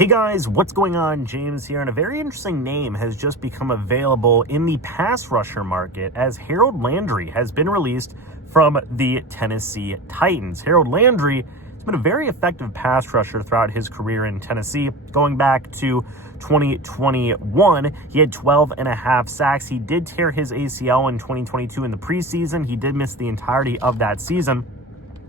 Hey guys, what's going on? James here, and a very interesting name has just become available in the pass rusher market as Harold Landry has been released from the Tennessee Titans. Harold Landry has been a very effective pass rusher throughout his career in Tennessee. Going back to 2021, he had 12 and a half sacks. He did tear his ACL in 2022 in the preseason. He did miss the entirety of that season.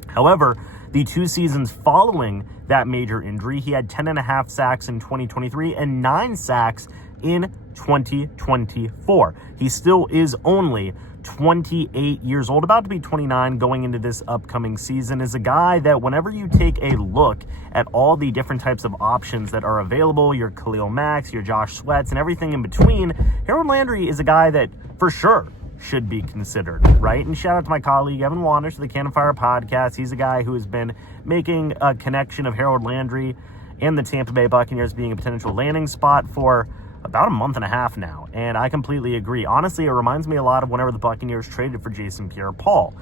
However, the 2 seasons following that major injury, he had 10 and a half sacks in 2023 and 9 sacks in 2024. He still is only 28 years old, about to be 29 going into this upcoming season, is a guy that whenever you take a look at all the different types of options that are available, your Khalil Macks, your Josh Sweats, and everything in between, Harold Landry is a guy that for sure should be considered, right? And shout out to my colleague, Evan Wanders, of the Cannon Fire podcast. He's a guy who has been making a connection of Harold Landry and the Tampa Bay Buccaneers being a potential landing spot for about a month and a half now, and I completely agree. Honestly, it reminds me a lot of whenever the Buccaneers traded for Jason Pierre-Paul.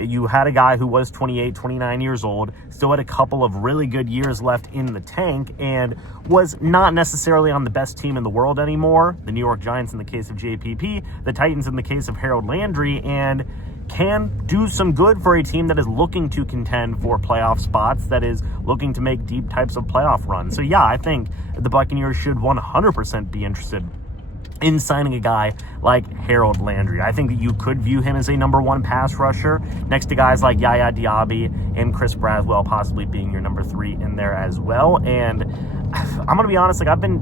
You had a guy who was 28, 29 years old, still had a couple of really good years left in the tank, and was not necessarily on the best team in the world anymore. The New York Giants in the case of JPP, the Titans in the case of Harold Landry, and can do some good for a team that is looking to contend for playoff spots, that is looking to make deep types of playoff runs. So yeah, I think the Buccaneers should 100% be interested in signing a guy like Harold Landry. I think that you could view him as a number 1 pass rusher next to guys like Yaya Diaby and Chris Braswell possibly being your number 3 in there as well. And I'm going to be honest, like I've been,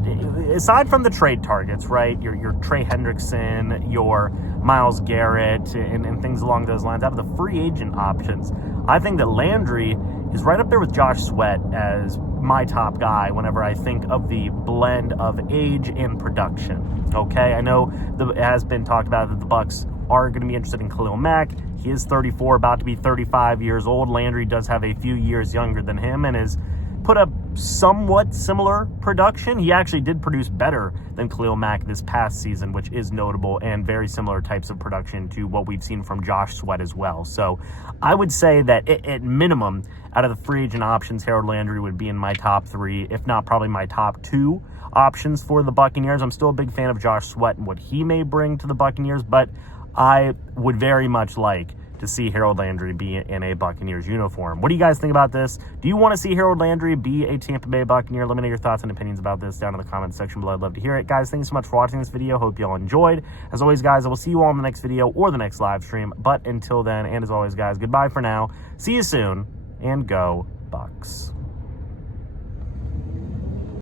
aside from the trade targets, right, your Trey Hendrickson, your Myles Garrett, and things along those lines, out of the free agent options, I think that Landry is right up there with Josh Sweat as my top guy whenever I think of the blend of age and production. Okay, I know it has been talked about that the Bucs are going to be interested in Khalil Mack. He is 34, about to be 35 years old. Landry does have a few years younger than him and is put up somewhat similar production. He actually did produce better than Khalil Mack this past season, which is notable, and very similar types of production to what we've seen from Josh Sweat as well. So I would say that at minimum, out of the free agent options, Harold Landry would be in my top 3, if not probably my top 2 options for the Buccaneers. I'm still a big fan of Josh Sweat and what he may bring to the Buccaneers, but I would very much like to see Harold Landry be in a Buccaneers uniform. What do you guys think about this? Do you want to see Harold Landry be a Tampa Bay Buccaneer? Let me know your thoughts and opinions about this down in the comments section below. I'd love to hear it. Guys, thanks so much for watching this video. Hope you all enjoyed. As always, guys, I will see you all in the next video or the next live stream. But until then, and as always, guys, goodbye for now. See you soon, and go Bucs.